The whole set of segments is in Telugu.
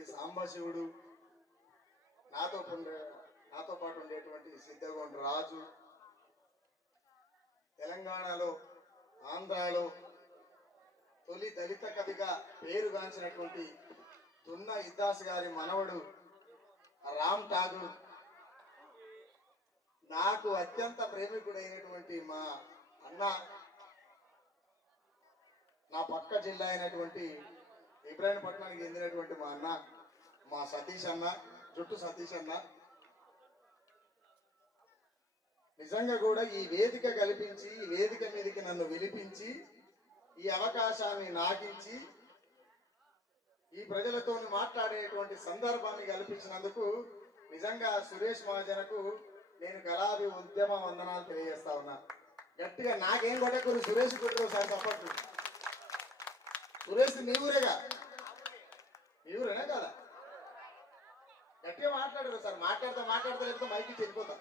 ఉండేటువంటి సాంబశివుడు, నాతో పాటు ఉండేటువంటి సిద్ధగొండ రాజు, తెలంగాణలో ఆంధ్రాలో తొలి దళిత కవిగా పేరుగాంచినటువంటి దున్న ఇద్దాస్ గారి మనవడు రామ్ ఠాగూర్, నాకు అత్యంత ప్రేమికుడైనటువంటి మా అన్న, నా పక్క జిల్లా అయినటువంటి ఇబ్రాహీంపట్నానికి చెందినటువంటి మా అన్న, మా సతీష్ అన్న, జుట్టు సతీష్ అన్న, నిజంగా కూడా ఈ వేదిక కల్పించి, ఈ వేదిక మీదకి నన్ను విలిపించి, ఈ అవకాశాన్ని నాకించి ఈ ప్రజలతో మాట్లాడేటువంటి సందర్భాన్ని కల్పించినందుకు నిజంగా సురేష్ మహాజనకు నేను కళాభి ఉద్యమ వందనాలు తెలియజేస్తా ఉన్నా. గట్టిగా నాకేం కొట్టకూరు, సురేష్ కొట్టు ఒకసారి సపోర్ట్. సురేష్ నీ ఊరేగా, నీ ఊరేనా కదా? గట్టిగా మాట్లాడరు సార్, మాట్లాడతా లేకపోతే మైకి చెడిపోతా.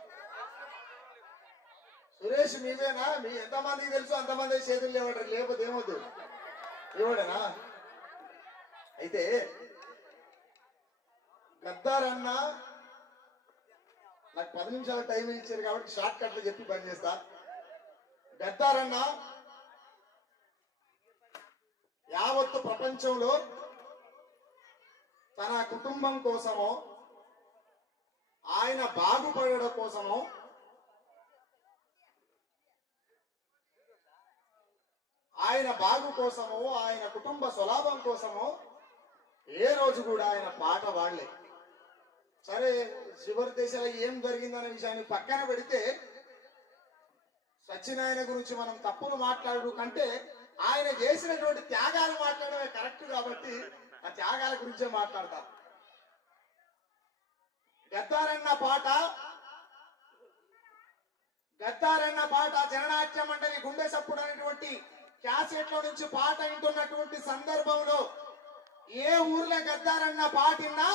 సురేష్ మీవేనా? మీ ఎంతమందికి తెలుసు అంతమంది చేతులు లేవడరు, లేకపోతే ఏమవుద్దు ఇవ్వడనా? అయితే గద్దారన్న నాకు 10 నిమిషాలు టైం ఇచ్చారు కాబట్టి షార్ట్ కట్లు చెప్పి పని చేస్తా. గద్దారన్న యావత్తు ప్రపంచంలో తన కుటుంబం కోసమో, ఆయన బాగుపడడం కోసమో, ఆయన బాగు కోసమో, ఆయన కుటుంబ స్వలాభం కోసమో ఏ రోజు కూడా ఆయన పాట వాడలే. సరే, చివరి దేశాలో ఏం జరిగిందనే విషయాన్ని పక్కన పెడితే, సత్యనారాయణ గురించి మనం తప్పులు మాట్లాడు కంటే ఆయన చేసినటువంటి త్యాగాలు మాట్లాడమే కరెక్ట్ కాబట్టి ఆ త్యాగాల గురించే మాట్లాడతారు. గద్దారన్న పాట జననాట్య మండలి గుండె సప్పుడు అనేటువంటి క్యాసెట్ లో నుంచి పాట వింటున్నటువంటి సందర్భంలో ఏ ఊర్లో గద్దారన్న పాటిన్నా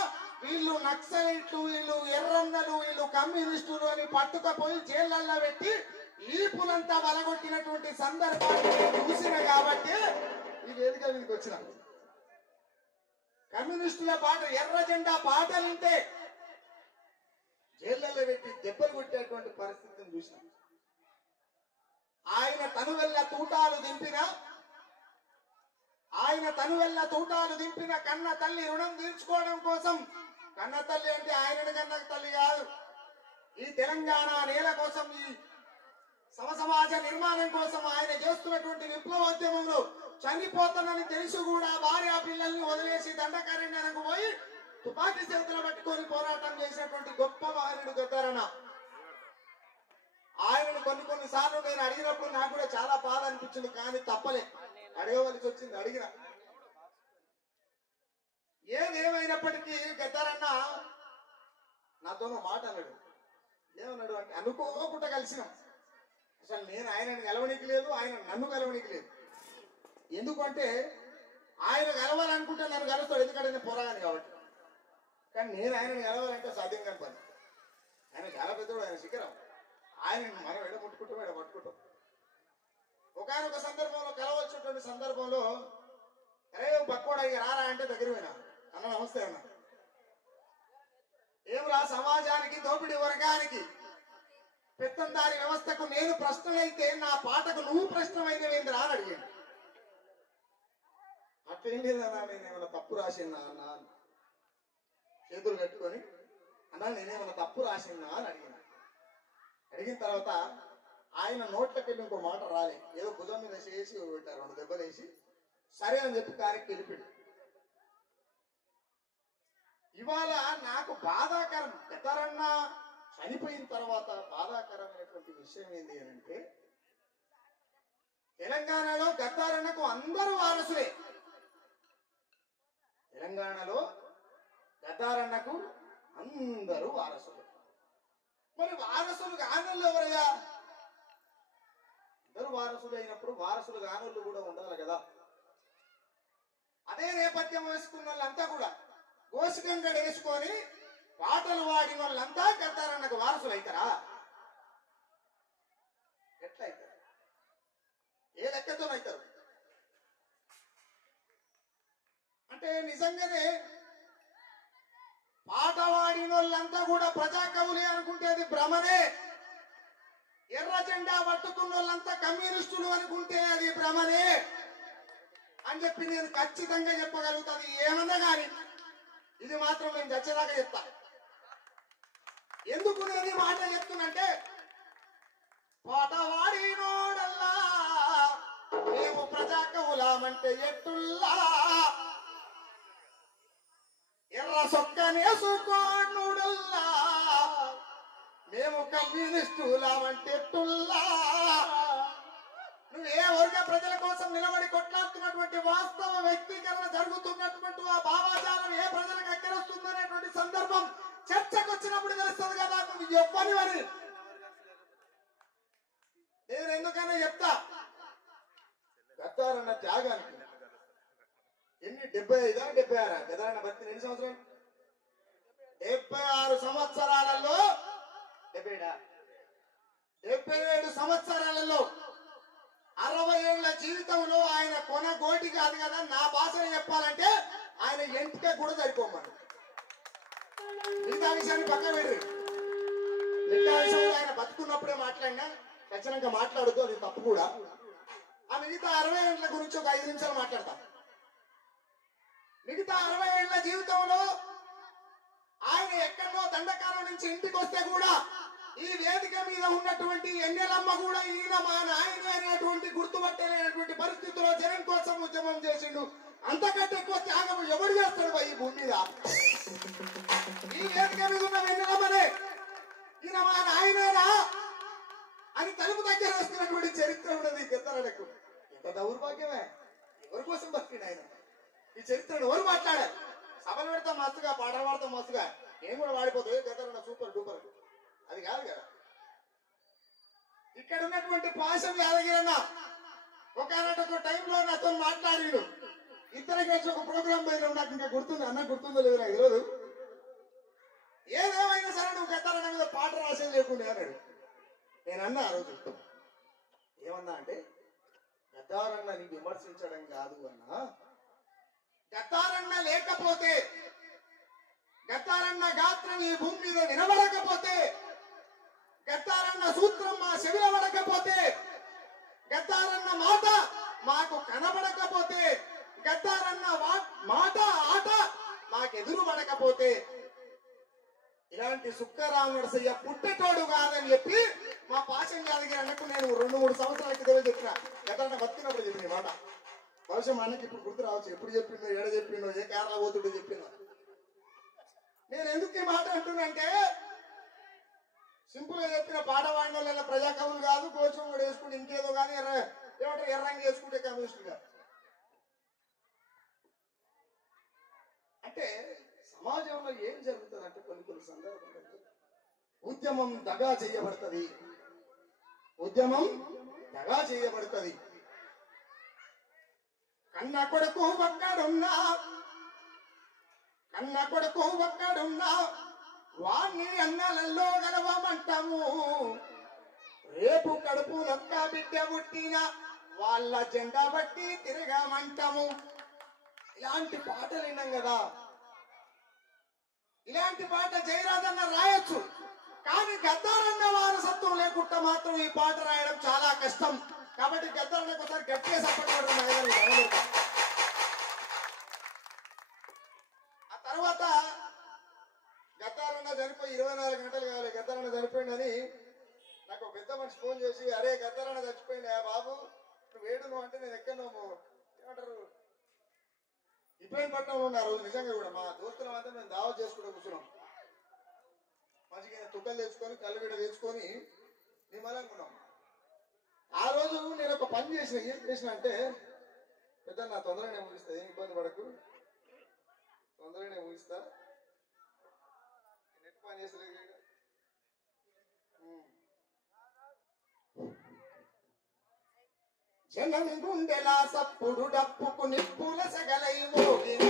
వీళ్ళు నక్సలైట్లు, వీళ్ళు ఎర్రన్నలు, వీళ్ళు కమ్యూనిస్టులు అని పట్టుకపోయి జైళ్ళల్లో పెట్టి ఈపులంతా వలగొట్టినటువంటి సందర్భాన్ని చూసిన కాబట్టి ఈ వేదిక మీదకి వచ్చిన. కమ్యూనిస్టుల పాట, ఎర్ర జెండా పాటలు వింటే జైళ్ళల్లో పెట్టి దెబ్బలు కొట్టేటువంటి పరిస్థితిని చూసిన. ఆయన తనువెల్ల తూటాలు దింపిన కన్న తల్లి రుణం తీర్చుకోవడం కోసం, కన్న తల్లి అంటే ఆయనను కన్న తల్లి కాదు, ఈ తెలంగాణ నేల కోసం, ఈ సమసమాజ నిర్మాణం కోసం ఆయన చేస్తున్నటువంటి విప్లవోద్యమంలో చనిపోతానని తెలిసి కూడా భార్య పిల్లల్ని వదిలేసి దండకారణ్యానికి పోయి తుపాకీ చేతులు పట్టుకొని పోరాటం చేసినటువంటి గొప్ప మహనీయుడు గద్దారన్న. ఆయనను కొన్ని సార్లు నేను అడిగినప్పుడు నాకు కూడా చాలా బాధ అనిపించింది, కానీ తప్పలే, అడగవలసి వచ్చింది, అడిగిన. ఏదేమైనప్పటికీ గద్దారన్న నాతో మాట అన్నాడు. ఏమన్నాడు అంటే, అనుకోకుండా కలిసినాం. అసలు నేను ఆయనను కలవనికి లేదు, ఆయన నన్ను కలవనికి లేదు. ఎందుకంటే ఆయన కలవాలనుకుంటే నన్ను కలుస్తాడు, ఎందుకంటే నేను పోరాగాను కాబట్టి. కానీ నేను ఆయనను కలవాలంటే సాధ్యం కాని పని. ఆయన చాలా పెద్దోడు, ఆయన శిఖరం. ఆయన మనం ఎడ పట్టుకుంటాం. ఒకనొక సందర్భంలో కలవచ్చినటువంటి సందర్భంలో, అరే పక్కోడా ఇక రారా అంటే దగ్గర పోయినా. అన్న నమస్తే అన్న. ఏమిరా సమాజానికి, దోపిడీ వర్గానికి, పెత్తందారి వ్యవస్థకు నేను ప్రశ్నలైతే నా పాటకు నువ్వు ప్రశ్నమైనవేంద్రా అని అడిగాను. అట్లేం లేదన్నా, నేనేమన్నా తప్పు రాసిన్నా అన్న, చేతులు కట్టుకొని అన్నా నేనేమన్నా తప్పు రాసిన్నా అని అడిగిన తర్వాత ఆయన నోట్లకి ఇంకో మాట రాలే, ఏదో భుజం మీద చేసి పెట్టారు, 2 దెబ్బలు వేసి సరే అని చెప్పి కారికి వెళ్ళిపోయాడు. ఇవాళ నాకు బాధాకరం, గద్దారన్న చనిపోయిన తర్వాత బాధాకరమైనటువంటి విషయం ఏంటి అని అంటే, తెలంగాణలో గద్దారన్నకు అందరూ వారసులే. తెలంగాణలో గద్దారన్నకు అందరూ వారసులు. మరి వారసులు కానోళ్ళు ఎవరయ్యా? అందరూ వారసులు అయినప్పుడు వారసులు కానోళ్ళు కూడా ఉండాలి కదా. అదే నేపథ్యం వేసుకున్న వాళ్ళంతా కూడా గోసిగంగడు వేసుకొని పాటలు వాడిన వాళ్ళంతా గద్దారన్నకు వారసులు అవుతారా? ఎట్లా అవుతారు? ఏ పాట వాడిన వాళ్ళంతా కూడా ప్రజాకవులే అనుకుంటే అది భ్రమనే. ఎర్ర జెండా పట్టుకున్న వాళ్ళంతా కమ్యూనిస్టులు అనుకుంటే అది భ్రమనే అని చెప్పి నేను ఖచ్చితంగా చెప్పగలుగుతాను. ఏమన్నా కానీ ఇది మాత్రం నేను చచ్చేదాకా చెప్తా. ఎందుకు నేను ఈ మాట చెప్తున్నంటే, పాట వాడినోడల్లా మేము ప్రజాకవులామంటే ఎట్టుల్లా, ఎర్ర సొక్కనేసుకోనుడల్లా మేము కమ్యూనిస్టులామంటే ఎట్టుల్లా. నువ్వు ఏ వర్గ ప్రజల కోసం నిలబడి కొట్లాడుతున్నటువంటి వాస్తవ వ్యక్తీకరణ జరుగుతున్నటువంటి ఆ భావాజాలం ఏ ప్రజలకు ఎక్కడొస్తుందనేటువంటి సందర్భం చర్చకు వచ్చినప్పుడు తెలుస్తుంది కదా. నువ్వు చెప్పని మరి నేను ఎందుకన్నా చెప్తా. గద్దారన్న త్యాగానికి ఎన్ని 75 76 గద్దారన్న బతికి ఎన్ని సంవత్సరాలు? 76 సంవత్సరాలలో 77 సంవత్సరాలలో 60 ఏళ్ల జీవితంలో ఆయన కొన గోటి కాదు కదా. నా భాషలో చెప్పాలంటే ఆయన ఎంటిక కూడా సరిపోమని. మిగతా విషయాన్ని పక్క పెట్టి మిగతా విషయంలో ఆయన బతుకున్నప్పుడే మాట్లాడినా, ఖచ్చితంగా మాట్లాడుతూ అది తప్పు కూడా. ఆ మిగతా 60 ఏళ్ల గురించి ఒక 5 నిమిషాలు మాట్లాడతాం. మిగతా 60 ఏళ్ల జీవితంలో ఆయన ఎక్కడో దండకాలం నుంచి ఇంటికి వస్తే కూడా ఈ వేదిక మీద ఉన్నటువంటి ఎన్నెలమ్మ కూడా ఈయన మా నాయన అనేటువంటి గుర్తుపట్టలేనటువంటి పరిస్థితుల్లో జనం కోసం ఉద్యమం చేసిండు. అంతకంటే ఎక్కువ త్యాగం ఎవరు చేస్తాడు ఈ భూమి మీద? ఈ వేదిక మీద ఉన్న ఎన్నెలమ్మనే ఈయన మా నాయనేనా అని తలుపు దగ్గర వేసుకున్నటువంటి చరిత్ర ఉన్నది గద్దారన్నకు. ఎంత దౌర్భాగ్యమే! ఎవరి కోసం బతికిండు ఆయన? ఈ చరిత్రను ఎవరు మాట్లాడారు? సభలు పెడతాం మస్తుగా, పాటలు పాడతాం మస్తుగా, ఏం కూడా వాడిపోతుంది గద్దారన్న సూపర్ డూపర్. అది కాదు కదా. ఇక్కడ ఉన్నటువంటి పాశం యాదగిరన్న ఒకనొక టైంలో నాతో మాట్లాడిడు. ఇద్దరు కలిసి ఒక ప్రోగ్రామ్ పోయినా, నాకు ఇంకా గుర్తుంది, అన్న గుర్తుందో లేదు నాకు తెలియదు. ఏదేమైనా సరే నువ్వు గద్దారన్న మీద పాట రాసేది లేకుండా అన్నాడు. నేను అన్నా ఆ రోజు ఏమన్నా అంటే, గద్దారన్నని విమర్శించడం కాదు అన్నా, గద్దారన్న లేకపోతే, గద్దారన్న గాత్రం ఈ భూమి మీద వినబడకపోతే, గద్దారన్న సూత్రం మా చెవిలో పడకపోతే, గద్దారన్న మాట మాకు కనబడకపోతే, గద్దారన్న మాట ఆట మాకెదురు పడకపోతే ఇలాంటి సుక్కరామనరసయ్య పుట్టేటోడు కాదని చెప్పి మా పాశం యాదగిరి అన్నకు నేను 2-3 సంవత్సరాల క్రితమే చెప్పిన. గద్దారన్న బతికినప్పుడు చెప్పిన మాట. బహుశా మా అన్నకి ఇప్పుడు గుర్తు రావచ్చు. ఎప్పుడు చెప్పిండో, ఏడ చెప్పిండో, ఏ కార్లో పోతుండో చెప్పినా. నేను ఎందుకు ఈ మాట అంటున్నంటే, సింపుల్ గా చెప్పిన, పాట వాడిన వాళ్ళ ప్రజాకవులు కాదు, కోచం కూడా వేసుకుంటే ఇంకేదో కానీ ఏమంటారు ఎర్రంగా వేసుకుంటే కమ్యూనిస్టులుగా. అంటే సమాజంలో ఏం జరుగుతుంది అంటే కొన్ని సందర్భాలు ఉద్యమం దగా చేయబడుతుంది. ఉద్యమం దగా చేయబడుతుంది. కన్న కొడుకు ఒక్కడున్నా వాణ్ణి అన్నలలో గలవమంటాము. రేపు కడుపు నొక్క బిడ్డ పుట్టిన వాళ్ళ జెండా బట్టి తిరగమంటాము. ఇలాంటి పాటలు విన్నాం కదా. ఇలాంటి పాట జయరాజన్న రాయొచ్చు, కానీ గద్దారన్న వారసత్వం లేకుండా మాత్రం ఈ పాట రాయడం చాలా కష్టం. కాబట్టి గద్దారన్నకు ఒకసారి గట్టిగా సపోర్ట్. ఆ తర్వాత గద్దారన్న చనిపోయి 24 గంటలు కావాలి. గద్దారన్న చనిపోయిందని నాకు పెద్ద మనిషి ఫోన్ చేసి, అరే గద్దారన్న చచ్చిపోయింది బాబు, నువ్వు వేడు నువ్వు అంటే నేను ఎక్కడ ఏమంటారు ఇబ్రాహీంపట్నంలో ఉన్న రోజు నిజంగా కూడా మా దోస్తులం అంతా మేము దావా చేసుకుంటూ కూర్చున్నాం. మంచిగా తుక్కలు తెచ్చుకొని కళ్ళుగడ్డ తెచ్చుకొని నిమ్మలంగా. ఆ రోజు నేను ఒక పని చేసిన. ఏం చేసిన అంటే, పెద్ద నా తొందరగానే ముగిస్తా, ఏం ఇబ్బంది పడకు, తొందరగానే ముగిస్తా, నెట్ పని చేసలేదు. జనం గుండెలా సప్పుడు డప్పుకు నిప్పుల సగలై మోగిన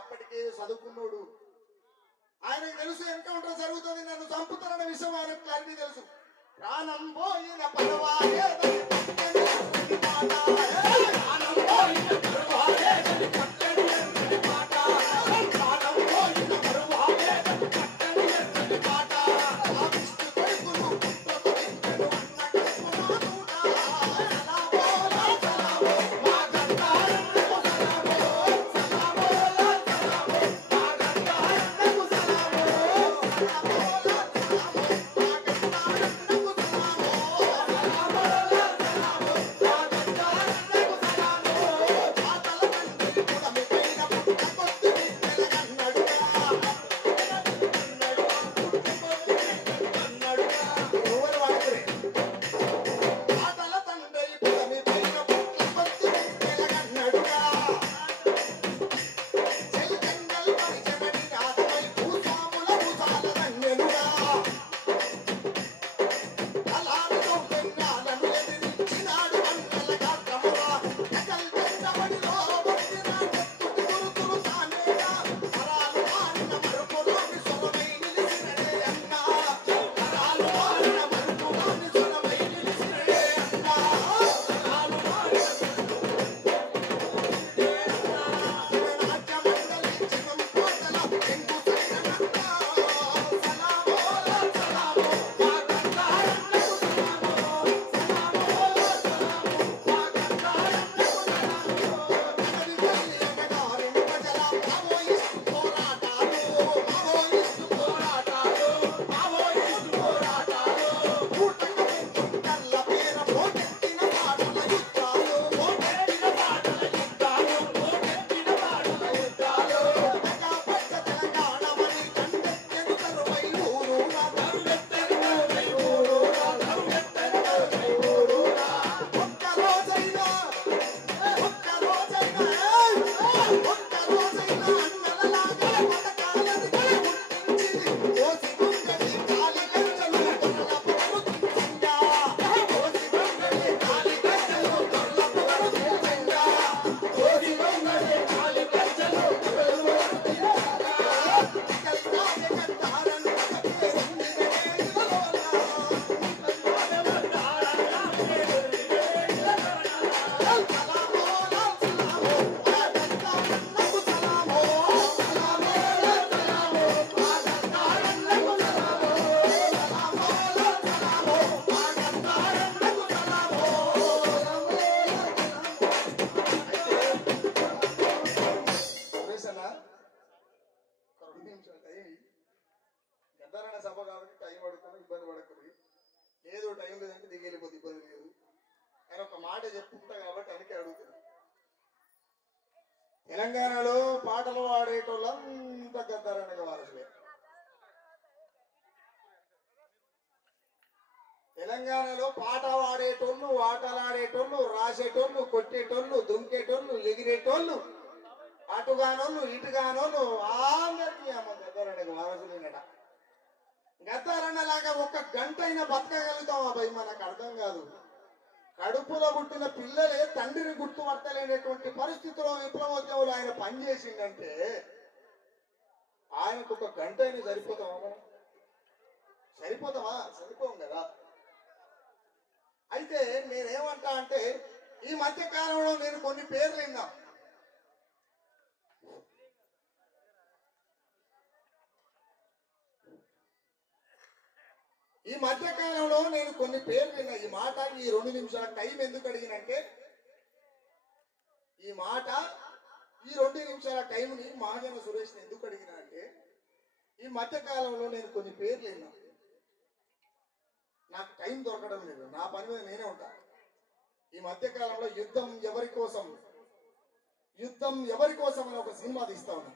అప్పటికే చదువుకున్నాడు. ఆయనకు తెలుసు ఎన్కౌంటర్ జరుగుతుంది, నన్ను చంపుతారన్న విషయం ఆయనకు క్లారిటీ తెలుసు. ప్రాణం పోయిన పర్వాలేదని పక్కనే మాట, ప్రాణం పోయిన పర్వాలేదని పక్కనే మాట, ప్రాణం పోయిన పర్వాలేదని పక్కనే మాట. ఆ విష్ణు కొడుకును పుట్టకు వింటను అన్న కల్పన నూట. సలామో సలామో మా గంటారన్నకు సలామో, సలామో సలామో మా గంటారన్నకు సలామో, సలామో సలామో మా గంటారన్నకు సలామో, సలామో సలామో మా గంటారన్నకు సలామో. మాటల తండ్రి పుడమి పైన పుట్టకొద్దు వెలగన్నడుగా, ఎవరు వాడకరే. మాటల తండ్రి పుడమి పైన పుట్టకొద్దు వెలగన్నడుగా, చెల్కంగల్ పరిచమని నాదమై భూసాముల భూసాల ధన్యనుగా. అలానితో పెన్నాలను ఎదిరించినాడు అన్నల గాత్రముగా. ఎకల్ చంద్రమణిలో వచ్చిన నెత్తుటి గురుతులు తానేగా. తరాలు మారిన మరుపులోని స్వరమై నిలిచినడే అన్నా, తరాలు మారిన మరుపులోని స్వరమై నిలిచినడే అన్నా, తరాలు మారిన నాట్యమండలి చివం కోటల ఎంగు సైననన్నా. సలామో సలామో మా గంటారన్నకు సలామో, సలామో సలామో మా గంటారన్నకు సలామో. జగది తల్లి అనగారిన ప్రజల మావోయిస్టు పోరాటాలు, మావోయిస్టు పోరాటాలు, మావోయిస్టు పోరాటాలు. కూటమి పెంచుకల్ల పేర పోటెత్తిన పాటల యుద్ధాలు, పోటెత్తిన పాటల యుద్ధాలు, పోటెత్తిన పాటల యుద్ధాలు. తెగపడ్డ తెలంగాణమని కండెత్తెను తరువై ఊరూరా, కండెత్తెను తరువై ఊరూరా, కండెత్తెను తరువై ఊరూరా. ఒక్క రోజైనా అన్నలలాగా పథకాలని పుట్టించి, ఓసి గుండెని కాలి గంటలు దొరలపు వరుతుంచంగా, ఓసి గుండెని కాలి గంటలు దొరలపు వరుతుంచంగా, ఓసి గుండెని కాలి గంటలు దొరలపు వరుతుంచంగా. ఇకల్ నాయ గంటారన్న పేరుందినే ఇలలోన, ఇకల్ నాయ గంటారన్న పేరుందినే ఇలలోన. సలామో సలామో మా గంటారన్నకు సలామో, సలామో సలామో మా గంటారన్నకు సలామో, సలామో సలామో మా గంటారన్నకు సలామో. సురేష్ అన్న, ఒక 2 నిమిషాలు టైం ఇయ్యి. గద్దారన్న సభ కాబట్టి టైం పడుతుంది, ఇబ్బంది పడకూడదు. ఏదో టైం లేదంటే దిగి వెళ్ళిపోతే ఇబ్బంది లేదు. ఆయన ఒక మాట చెప్పుకుంటా కాబట్టి అందుకే అడుగుతున్నా. తెలంగాణలో పాటలు పాడేటోళ్ళంతా గద్దారన్నకి వారసులే. తెలంగాణలో పాట పాడేటోళ్ళు, ఆటలాడేటోళ్ళు, రాసేటోళ్ళు, కొట్టేటోళ్ళు, దుంకేటోళ్ళు, ఎగిరేటోళ్ళు, అటుగానోళ్ళు ఇటుగానోళ్ళు అందరికీ అమ్మ గద్దారన్నకి వారసులేనట. గద్దారన్న లాగా ఒక్క గంట అయినా బతకగలుగుతాం అబ్బాయి, మనకు అర్థం కాదు. కడుపులో పుట్టిన పిల్లలే తండ్రిని గుర్తుపట్టలేనటువంటి పరిస్థితిలో విప్లవోద్యములు ఆయన పనిచేసిందంటే ఆయనకు ఒక గంట అయినా సరిపోతామా మనం? సరిపోతామా? సరిపోం కదా. అయితే నేనేమంటా అంటే, ఈ మధ్య కాలంలో నేను కొన్ని పేర్లు విన్నా. ఈ మధ్య కాలంలో నేను కొన్ని పేర్లు విన్నా. ఈ మాట ఈ 2 నిమిషాల టైం ఎందుకు అడిగినంటే, ఈ మాట ఈ 2 నిమిషాల టైంని మహాజన సురేష్ని ఎందుకు అడిగినా అంటే, ఈ మధ్య కాలంలో నేను కొన్ని పేర్లు విన్నా. నాకు టైం దొరకడం లేదు, నా పని మీద నేనే ఉంటా. ఈ మధ్య కాలంలో యుద్ధం ఎవరి కోసం అని ఒక సినిమా తీస్తా ఉన్నా.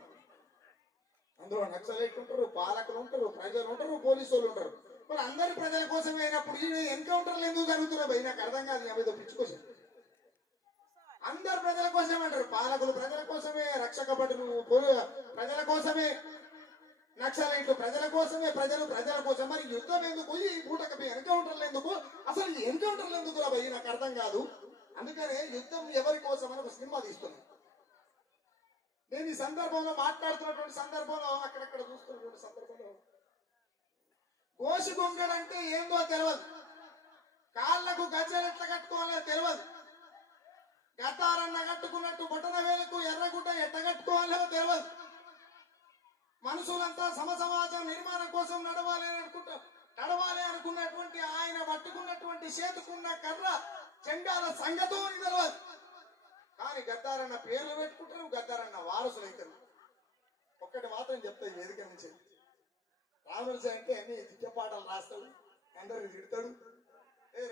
అందులో నక్సలైట్ ఉంటారు, పాలకులు ఉంటారు, ప్రజలు ఉంటారు, పోలీసు వాళ్ళు ఉంటారు. మరి అందరి ప్రజల కోసమే అయినప్పుడు ఈ ఎన్కౌంటర్లు ఎందుకు జరుగుతున్నాయి భయ్? నాకు అర్థం కాదు. ఏదో పిచ్చుకోసం అందరు ప్రజల కోసమే అంటారు. పాలకులు ప్రజల కోసమే, రక్షక భటులు ప్రజల కోసమే, నక్సలైట్లు ప్రజల కోసమే, ప్రజలు ప్రజల కోసం. మరి యుద్ధం ఎందుకు? ఈ పూటకి ఎన్కౌంటర్లు ఎందుకు? అసలు ఈ ఎన్కౌంటర్లు ఎందుకు రా భయ్? నాకు అర్థం కాదు. అందుకనే యుద్ధం ఎవరి కోసం అని ఒక సినిమా తీస్తున్నాను. నేను ఈ సందర్భంలో మాట్లాడుతున్నటువంటి సందర్భంలో అక్కడక్కడ చూస్తున్నటువంటి సందర్భంలో కోసి గొంగడంటే ఏందో తెలియదు, కాళ్లకు గజ్జలు ఎట్లా కట్టుకోవాలో తెలియదు, గతారన్న కట్టుకున్నట్టు బొటన వేలకు ఎర్రగుడ్డ ఎట్ట కట్టుకోవాలో తెలియదు. మనుషులంతా సమసమాజం నిర్మాణం కోసం నడవాలి అనుకున్నటువంటి ఆయన పట్టుకున్నటువంటి చేతుకున్న కర్ర చెండాల సంగతో తెలియదు. కానీ గద్దారన్న పేర్లు పెట్టుకుంటారు, గద్దారన్న వారసులు అవుతారు. ఒక్కటి మాత్రం చెప్తాయి వేదిక నుంచి, రామనరసింహ అంటే అన్ని తిట్టపాటలు రాస్తాడు, అందరికి తిడతాడు.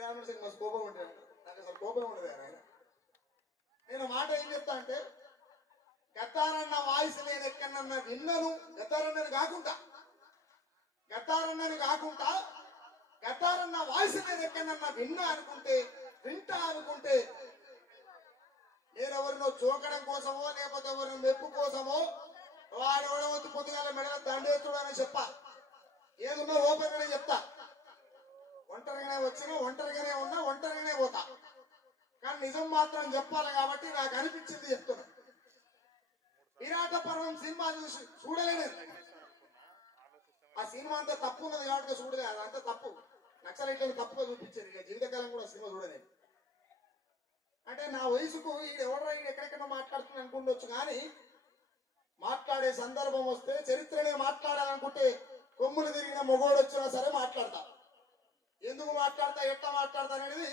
రామనరసింహ మస్తు కోపం ఉంటాడు, నాకు అసలు కోపం ఉండదు ఆయన. నేను మాట ఏం చెప్తా అంటే, గద్దారన్న వాయిస్ నేను ఎక్కడన్నా విన్నాను, గద్దారన్నని కాకుండా గద్దారన్న వాయిస్ నేను ఎక్కడన్నా వింటా అనుకుంటే నేను ఎవరినో చోకడం కోసమో లేకపోతే ఎవరినో మెప్పు కోసమో వాడెవడవద్దు పొద్దుగాల మెడల దండేస్తుడు అని చెప్పా, ఏదున్నా ఓపెన్ గానే చెప్తా. ఒంటరిగానే వచ్చినా ఒంటరిగానే ఉన్నా ఒంటరిగానే పోతా, కానీ నిజం మాత్రం చెప్పాలి కాబట్టి నాకు అనిపించింది చెప్తున్నా. విరాట పర్వం సినిమా చూడలేదు, ఆ సినిమా అంతా తప్పు ఉన్నది కాబట్టి చూడలేదు, అదంతా తప్పు, నక్సలైట్లను తప్పుగా చూపించారు. ఇక జీవితకాలం కూడా సినిమా చూడలేదు. అంటే నా వయసుకు ఎవడో ఎక్కడెక్కడ మాట్లాడుతుంది అనుకుండొచ్చు, కానీ మాట్లాడే సందర్భం వస్తే చరిత్రనే మాట్లాడాలనుకుంటే కొమ్ములు తిరిగిన మొగోడు వచ్చినా సరే మాట్లాడతా. ఎందుకు మాట్లాడతా, ఎట్లా మాట్లాడతా అనేది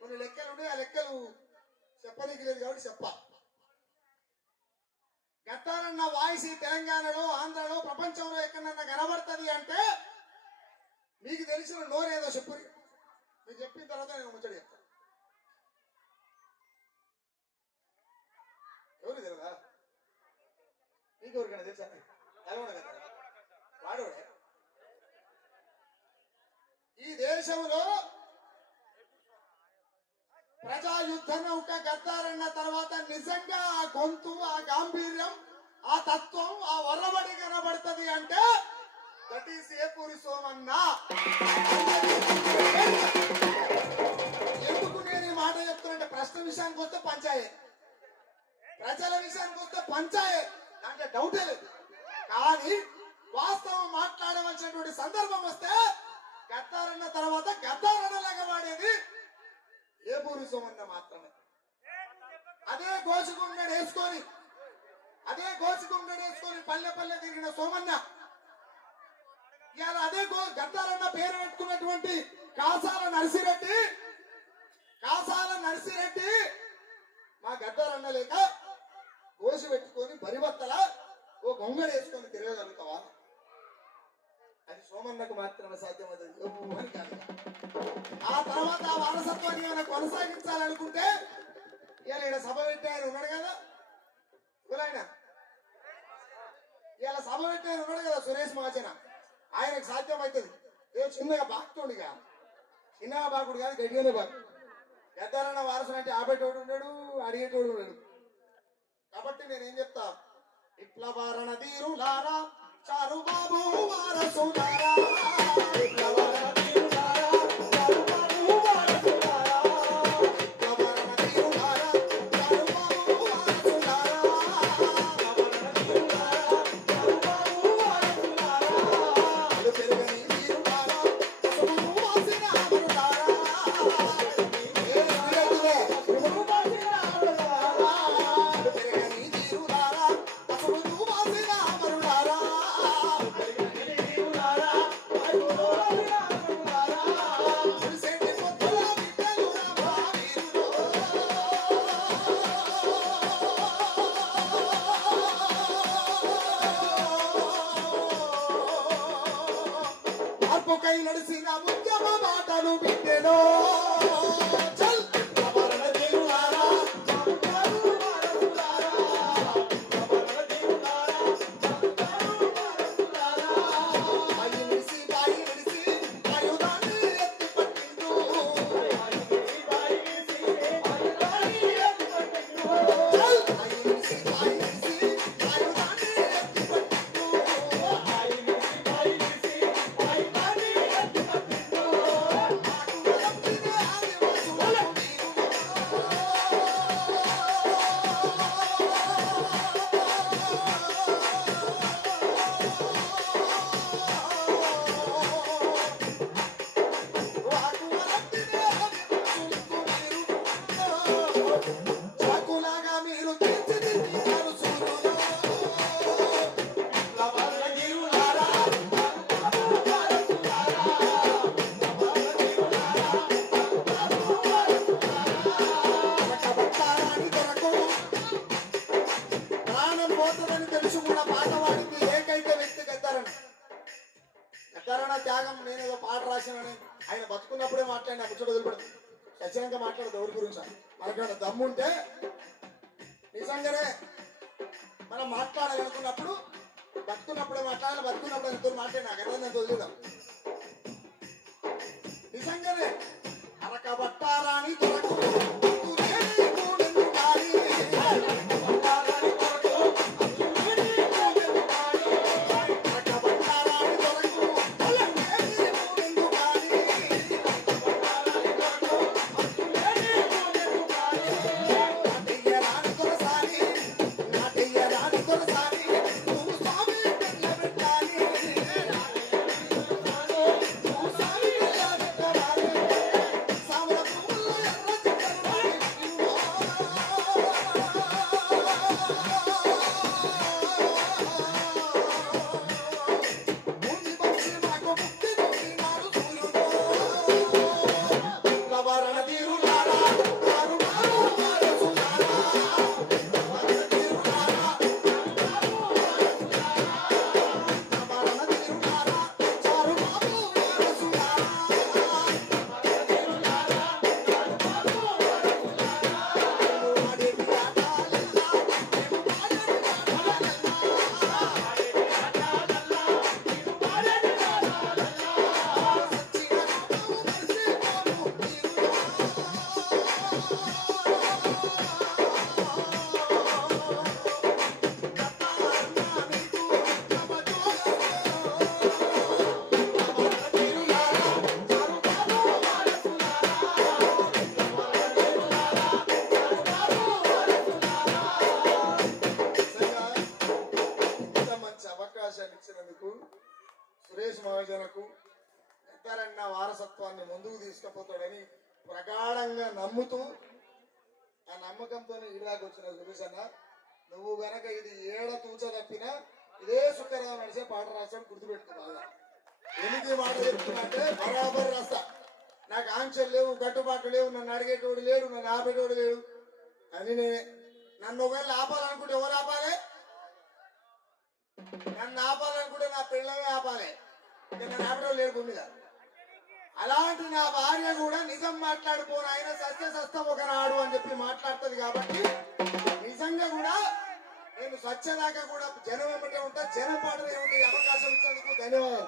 కొన్ని లెక్కలు ఉంటే ఆ లెక్కలు చెప్పనీకి లేదు కాబట్టి చెప్పా. గద్దారన్న వాయిస్ తెలంగాణలో, ఆంధ్రలో, ప్రపంచంలో ఎక్కడన్నా కనబడుతుంది అంటే మీకు తెలిసిన నోరేదో చెప్పు. మీకు చెప్పిన తర్వాత నేను ముచ్చట చెప్తా. ఎవరు తెలియదా? నీకెవరికైనా తెలుసా? తెలవడు కదా వాడోడే. ఈ దేశంలో ప్రజాయుద్ధ నౌక గద్దారన్న తర్వాత నిజంగా ఆ గొంతు, ఆ గాంభీర్యం, ఆ తత్వం, ఆ వరబడి కనబడుతుంది అంటే దట్ ఈస్ ఏపూరి సోమన్న. ఎందుకు నేను ఈ మాట చెప్తున్నా, ప్రశ్న విషయానికి వస్తే పంచాయత్, ప్రజల విషయానికి వస్తే పంచాయత్, దాంట్లో డౌటే లేదు. కానీ వాస్తవం మాట్లాడవలసినటువంటి సందర్భం వస్తే గద్దారన్న తర్వాత గద్దారన్నలాగా వాడేది ఏపూరి సోమన్న మాత్రమే. అదే గోచుగుండెడు వేసుకొని పల్లె పల్లె తిరిగిన సోమన్న ఇవాళ అదే గద్దారన్న పేరు పెట్టుకున్నటువంటి కాసాల నర్సిరెడ్డి మా గద్దారన్న లేక గోసి పెట్టుకొని బరిబత్తల ఓ గొంగడు వేసుకొని తిరగగలుగుతావా? అది సోమన్నకు మాత్రమే సాధ్యమవుతుంది. ఆ తర్వాత ఆ వారసత్వాన్ని ఏమైనా కొనసాగించాలనుకుంటే ఇలా సభ పెట్టి ఆయన ఉన్నాడు కదా, ఆయన ఇలా సభ పెట్టి ఆయన ఉన్నాడు కదా సురేష్ మహాజన, ఆయనకు సాధ్యం అవుతుంది. చిన్నగా బాగుతుండిగా, చిన్నగా బాగుడు కాదు, గట్టిగానే బాగు. గద్దారన్న వారసుడు అంటే ఆపేటోడు ఉన్నాడు, అడిగేటోడు ఉన్నాడు. కాబట్టి నేనేం చెప్తా, విప్లవారణ తీరులారా, చారు బాబు వారసులారా, విప్లవారణ తీరులారా, చారు బాబు వారసులారా, విప్లవారణ తీరులారా, చారు బాబు వారసులారా, విప్లవారణ తీరులారా, చారు బాబు వారసులారా, అలు పెరుగని తీరులారా, అసలు వాసిన అమరులారా, కై నడిసిన ఉద్యమ బాటలు బిడ్డెనో చల్ విప్లవారణ తీరులారా, చారు బాబు వారసులారా, విప్లవారణ తీరులారా, చారు బాబు వారసులారా, బాయి నిడిసి ఆయుధాన్ని ఎత్తి పట్టిండు, బాయి నిడిసి ఆయుధాన్ని ఎత్తి పట్టిండు, చల్ బాయి నిడిసి ఆయుధాన్ని ఎత్తి పట్టిండు, బాయి నిడిసి ఆయుధాన్ని ఎత్తి పట్టిండు, త్యాగం నేనేదో పాట రాసినని ఆయన బతుకున్నప్పుడే మాట్లాడిన ముచ్చట వదిలిపెడదు ఖచ్చితంగా మాట్లాడదు ఎవరి గురించి మనకేమైనా దమ్ముంటే నిజంగానే మనం మాట్లాడాలనుకున్నప్పుడు బతుకున్నప్పుడే మాట్లాడాలి బతుకున్నప్పుడు ఎంతో మాట్లాడి నాకు ఎవరైనా వదిలేదాం నిజంగానే అరకబట్టారాని దొరకు సురేష్ మహాజనకు గద్దరన్న వారసత్వాన్ని ముందుకు తీసుకుపోతాడని ప్రగాఢంగా నమ్ముతూ ఆ నమ్మకంతో ఇలాగ వచ్చిన సురేష్ అన్న నువ్వు గనక ఇది ఏడ తూచ తప్పినా ఇదే శుక్రరావు నడిచే పాట రాసాడు గుర్తుపెట్టుకో బాగా ఎందుకు మాట చెప్తున్నా అంటే బరాబర్ రాస్తా నాకు ఆంక్షలు లేవు కట్టుబాట్లు లేవు నన్ను అడిగేటోడు లేడు నన్ను ఆపేటోడు లేడు అని నేనే నన్ను ఒకవేళ ఆపాలనుకుంటే ఎవరు ఆపాలి నన్ను ఆపాలనుకుంటే నా పిల్లలే ఆపాలి నన్ను ఆపడం లేడు భూమిగా అలాంటి నా భార్య కూడా నిజం మాట్లాడుకోను ఆయన సత్యం ఒకనాడు అని చెప్పి మాట్లాడుతుంది కాబట్టి నిజంగా కూడా నేను సత్యదాకా కూడా జనం ఏమంటే ఉంటా జనం పాటలు ఏమిటి అవకాశం ఇచ్చేందుకు ధన్యవాదాలు.